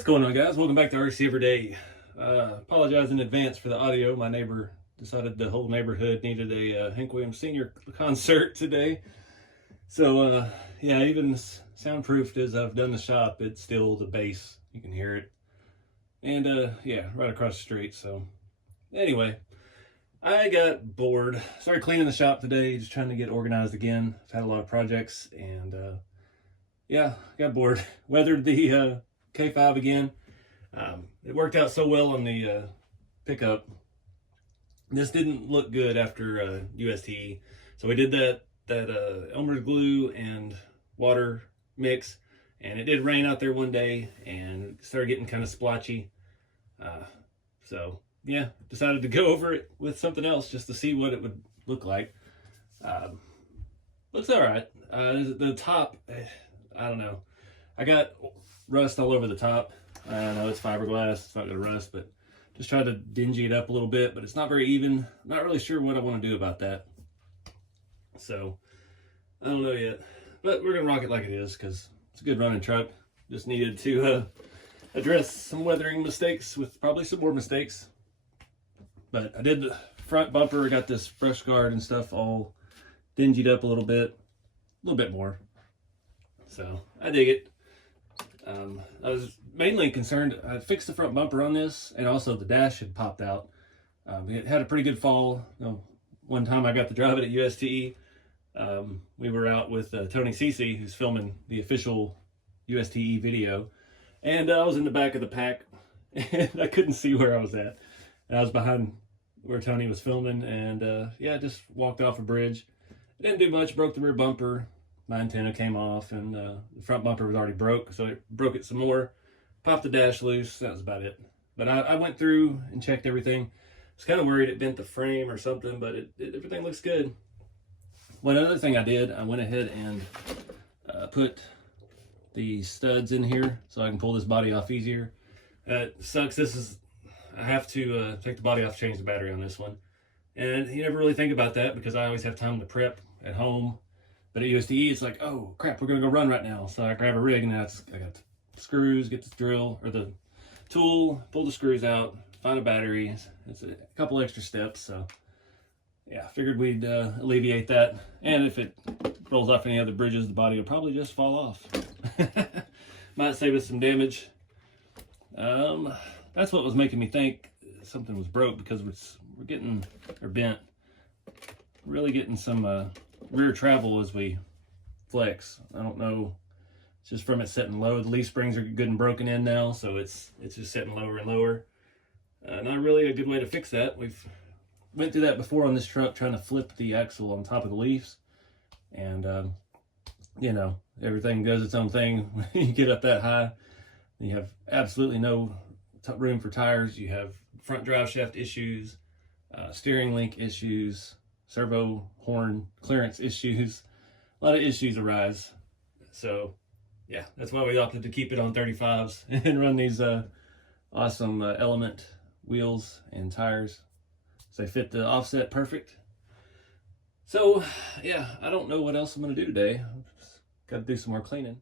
What's going on, guys? Welcome back to RC4wd. Apologize in advance for the audio. My neighbor decided the whole neighborhood needed a Hank Williams Sr. concert today. So, yeah, even soundproofed as I've done the shop, it's still the bass. You can hear it. And, yeah, right across the street. So, anyway, I got bored. Started cleaning the shop today, just trying to get organized again. I've had a lot of projects, and, yeah, got bored. Weathered the K5 again. It worked out so well on the pickup. This didn't look good after USTE, so we did that Elmer's glue and water mix, and it did rain out there one day and it started getting kind of splotchy. So yeah, decided to go over it with something else just to see what it would look like. Looks all right. The top, I don't know. I got rust all over the top. I know it's fiberglass, it's not gonna rust, but just try to dingy it up a little bit, but it's not very even. I'm not really sure what I want to do about that. So I don't know yet, but we're gonna rock it like it is because it's a good running truck. Just needed to address some weathering mistakes with probably some more mistakes. But I did the front bumper, got this brush guard and stuff all dingied up a little bit more. So I dig it. I was mainly concerned, I fixed the front bumper on this, and also the dash had popped out. It had a pretty good fall. One time I got to drive it at USTE. We were out with Tony Cece, who's filming the official USTE video, and I was in the back of the pack, and I couldn't see where I was at. And I was behind where Tony was filming, and yeah, just walked off a bridge. It didn't do much, broke the rear bumper. My antenna came off, and the front bumper was already broke, so it broke it some more. Popped the dash loose, that was about it. But I went through and checked everything. I was kind of worried it bent the frame or something, but everything looks good. One other thing I did, I went ahead and put the studs in here so I can pull this body off easier. It sucks, I have to take the body off, change the battery on this one. And you never really think about that because I always have time to prep at home. But at USDE, it's like, oh crap, we're gonna go run right now. So I grab a rig, and I got the screws, get the drill or the tool, pull the screws out, find a battery. It's a couple extra steps. So yeah, figured we'd alleviate that. And if it rolls off any other bridges, the body will probably just fall off. Might save us some damage. That's what was making me think something was broke, because we're getting, or bent, really getting some rear travel as we flex. I don't know, it's just from it setting low. The leaf springs are good and broken in now, so it's just setting lower and lower. Not really a good way to fix that. We've went through that before on this truck, trying to flip the axle on top of the leaves, and you know, everything does its own thing when you get up that high. You have absolutely no room for tires. You have front drive shaft issues, steering link issues, servo horn clearance issues. A lot of issues arise. So yeah, that's why we opted to keep it on 35s and run these awesome Element wheels and tires. So they fit the offset perfect. So yeah, I don't know what else I'm gonna do today. Got to do some more cleaning.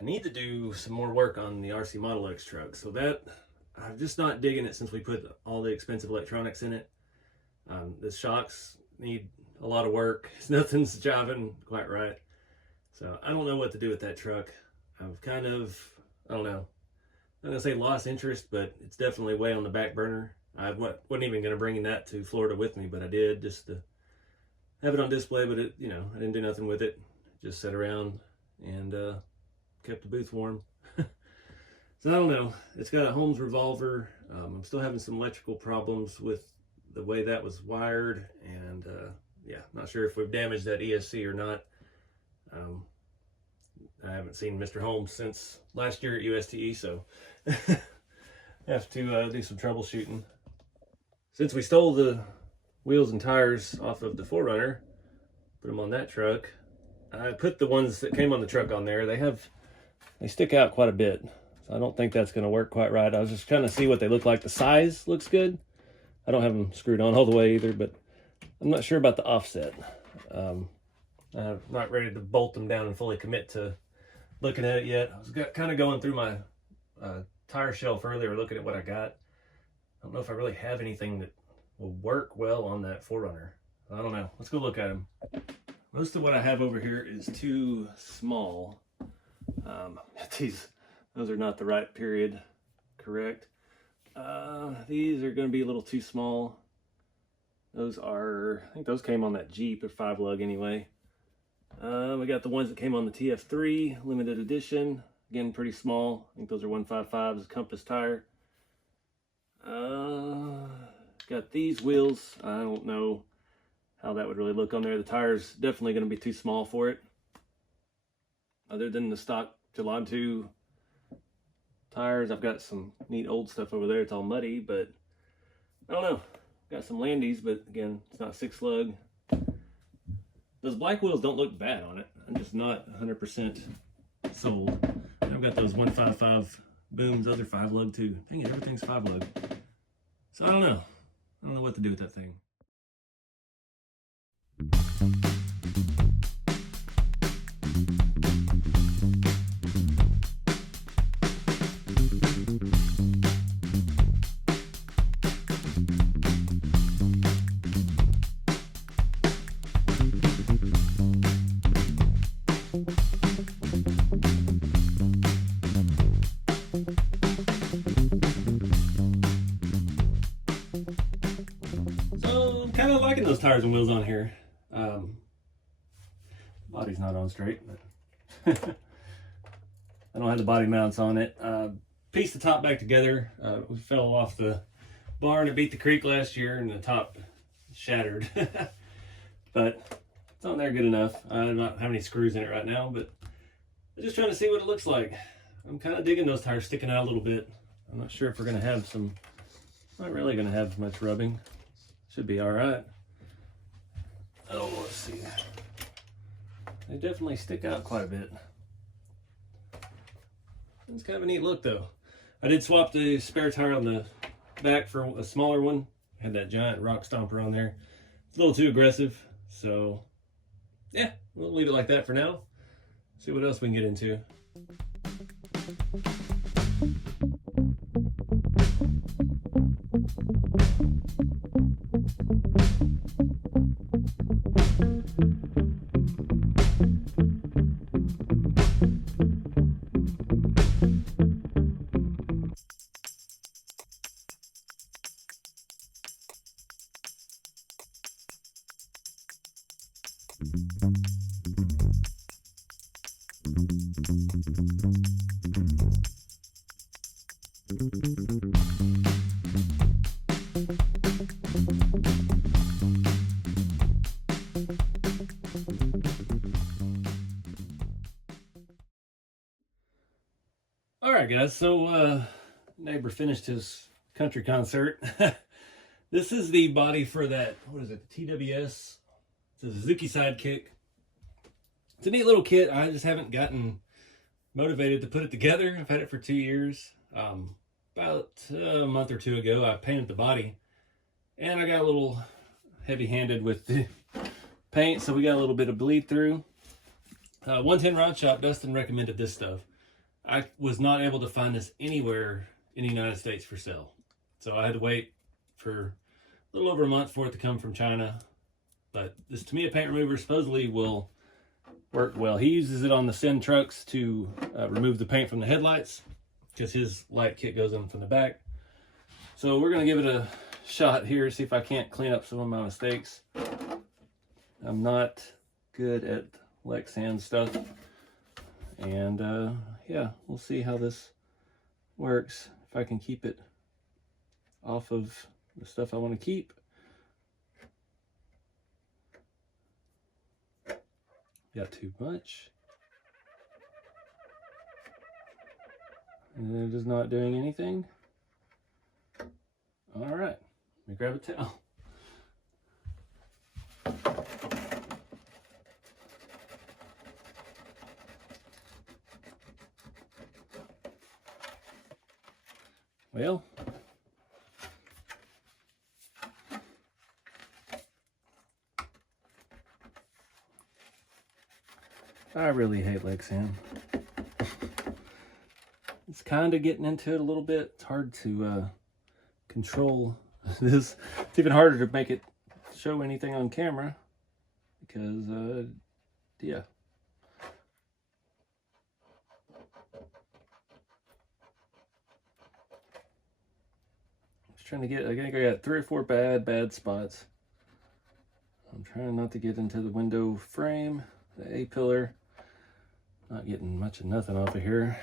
I need to do some more work on the RC Model X truck. So that, I'm just not digging it since we put all the expensive electronics in it. The shocks need a lot of work. Nothing's jiving quite right. So I don't know what to do with that truck. I've kind of, I don't know, I'm not gonna say lost interest, but it's definitely way on the back burner. I wasn't even gonna bring that to Florida with me, but I did, just to have it on display. But it, you know, I didn't do nothing with it. Just sat around and kept the booth warm. So I don't know. It's got a Holmes revolver. I'm still having some electrical problems with the way that was wired, and yeah, not sure if we've damaged that ESC or not. I haven't seen Mr. Holmes since last year at USTE, so have to do some troubleshooting. Since we stole the wheels and tires off of the 4Runner, put them on that truck, I put the ones that came on the truck on there. They stick out quite a bit, so I don't think that's going to work quite right. I was just trying to see what they look like. The size looks good. I don't have them screwed on all the way either, but I'm not sure about the offset. I'm not ready to bolt them down and fully commit to looking at it yet. I was kind of going through my tire shelf earlier looking at what I got. I don't know if I really have anything that will work well on that 4Runner. I don't know. Let's go look at them. Most of what I have over here is too small. Those are not the right period, correct? These are going to be a little too small. Those are, I think those came on that Jeep or 5 lug anyway. We got the ones that came on the TF3 limited edition. Again, pretty small. I think those are 155s, Compass tire. Got these wheels. I don't know how that would really look on there. The tire's definitely going to be too small for it. Other than the stock July 2 tires, I've got some neat old stuff over there. It's all muddy, but I don't know. Got some Landies, but again, it's not 6 lug. Those black wheels don't look bad on it. I'm just not 100% sold. I've got those 155 booms. Those are 5 lug too. Dang it, everything's 5 lug. So I don't know. I don't know what to do with that thing. So I'm kind of liking those tires and wheels on here. Body's not on straight, but I don't have the body mounts on it. Pieced the top back together. We fell off the barn at Beat the Creek last year and the top shattered. But it's on there good enough. I don't have any screws in it right now, but I'm just trying to see what it looks like. I'm kind of digging those tires sticking out a little bit. I'm not sure if we're going to have some, not really going to have much rubbing. Should be all right. Oh, let's see. They definitely stick out quite a bit. It's kind of a neat look though. I did swap the spare tire on the back for a smaller one. Had that giant rock stomper on there. It's a little too aggressive. So yeah, we'll leave it like that for now. See what else we can get into. Alright guys, so neighbor finished his country concert. This is the body for that, what is it, the TWS? It's a Suzuki Sidekick. It's a neat little kit. I just haven't gotten motivated to put it together. I've had it for 2 years. About a month or two ago, I painted the body. And I got a little heavy-handed with the paint, so we got a little bit of bleed through. 110 Rod Shop, Dustin recommended this stuff. I was not able to find this anywhere in the United States for sale. So I had to wait for a little over a month for it to come from China. But this Tamiya paint remover supposedly will work well. He uses it on the Sen trucks to remove the paint from the headlights, because his light kit goes in from the back. So we're going to give it a shot here, see if I can't clean up some of my mistakes. I'm not good at Lexan stuff. And yeah, we'll see how this works. If I can keep it off of the stuff I want to keep. Got too much. And it is not doing anything. All right, let me grab a towel. Well, I really hate Lexan. It's kind of getting into it a little bit. It's hard to control this. It's even harder to make it show anything on camera because, yeah. Just trying to get, I think I got 3 or 4 bad spots. I'm trying not to get into the window frame, the A-pillar. Not getting much of nothing off of here.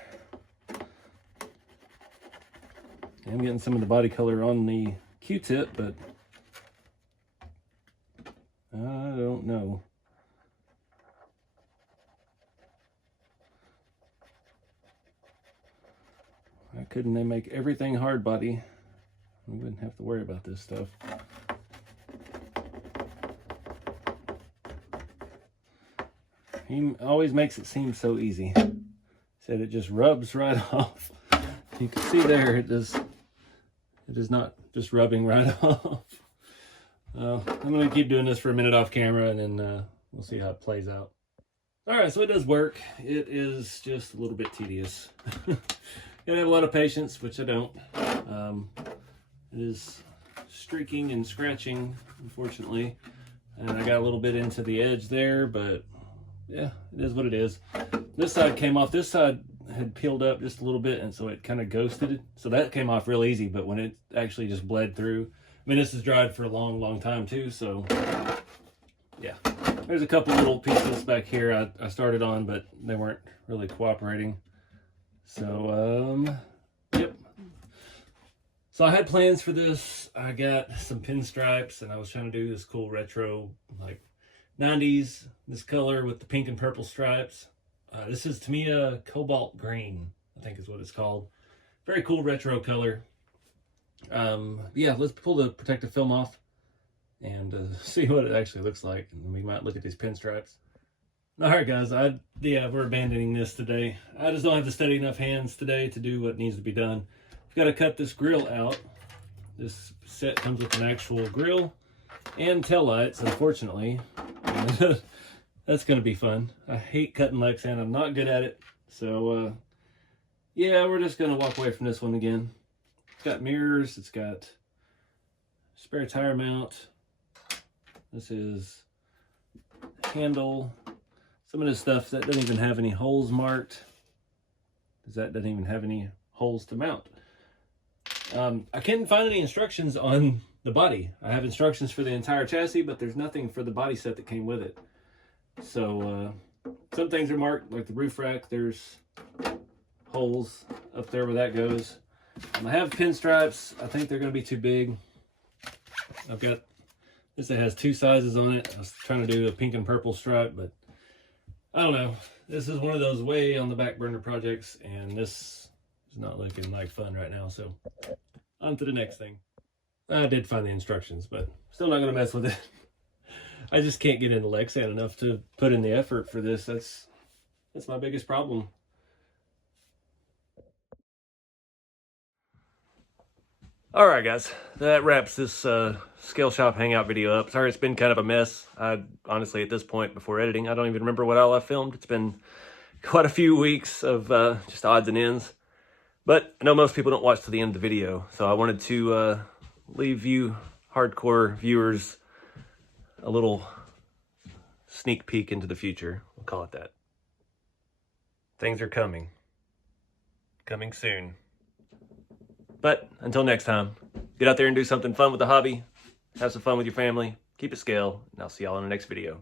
I'm getting some of the body color on the Q-tip, but I don't know. Why couldn't they make everything hard body? We wouldn't have to worry about this stuff. He always makes it seem so easy. He said it just rubs right off. You can see there, it is not just rubbing right off. I'm going to keep doing this for a minute off camera, and then we'll see how it plays out. All right, so it does work. It is just a little bit tedious. You gotta have a lot of patience, which I don't. It is streaking and scratching, unfortunately. And I got a little bit into the edge there, but yeah, it is what it is. This side came off. This side had peeled up just a little bit, and so it kind of ghosted it. So that came off real easy, but when it actually just bled through, I mean, this has dried for a long time too, so yeah. There's a couple little pieces back here I started on, but they weren't really cooperating. So, yep. So I had plans for this. I got some pinstripes, and I was trying to do this cool retro, like 90s, this color with the pink and purple stripes. This is Tamiya Cobalt Green, I think is what it's called. Very cool retro color. Yeah, let's pull the protective film off and see what it actually looks like. And then we might look at these pinstripes. All right, guys, yeah, we're abandoning this today. I just don't have the steady enough hands today to do what needs to be done. I've got to cut this grill out. This set comes with an actual grill and taillights, unfortunately. That's going to be fun. I hate cutting Lexan. I'm not good at it. So, yeah, we're just going to walk away from this one again. It's got mirrors. It's got spare tire mount. This is handle. Some of this stuff that doesn't even have any holes marked, because that doesn't even have any holes to mount. I couldn't find any instructions on the body. I have instructions for the entire chassis, but there's nothing for the body set that came with it. So some things are marked, like the roof rack. There's holes up there where that goes. I have pinstripes. I think they're going to be too big. I've got this that has 2 sizes on it. I was trying to do a pink and purple stripe, but I don't know. This is one of those way on the back burner projects, and this is not looking like fun right now. So on to the next thing. I did find the instructions, but still not going to mess with it. I just can't get into Lexan enough to put in the effort for this. That's my biggest problem. All right, guys, that wraps this Scale Shop Hangout video up. Sorry, it's been kind of a mess. Honestly, at this point, before editing, I don't even remember what all I filmed. It's been quite a few weeks of just odds and ends. But I know most people don't watch to the end of the video, so I wanted to leave you hardcore viewers a little sneak peek into the future. We'll call it that. Things are coming soon. But until next time, get out there and do something fun with the hobby. Have some fun with your family. Keep it scale, and I'll see y'all in the next video.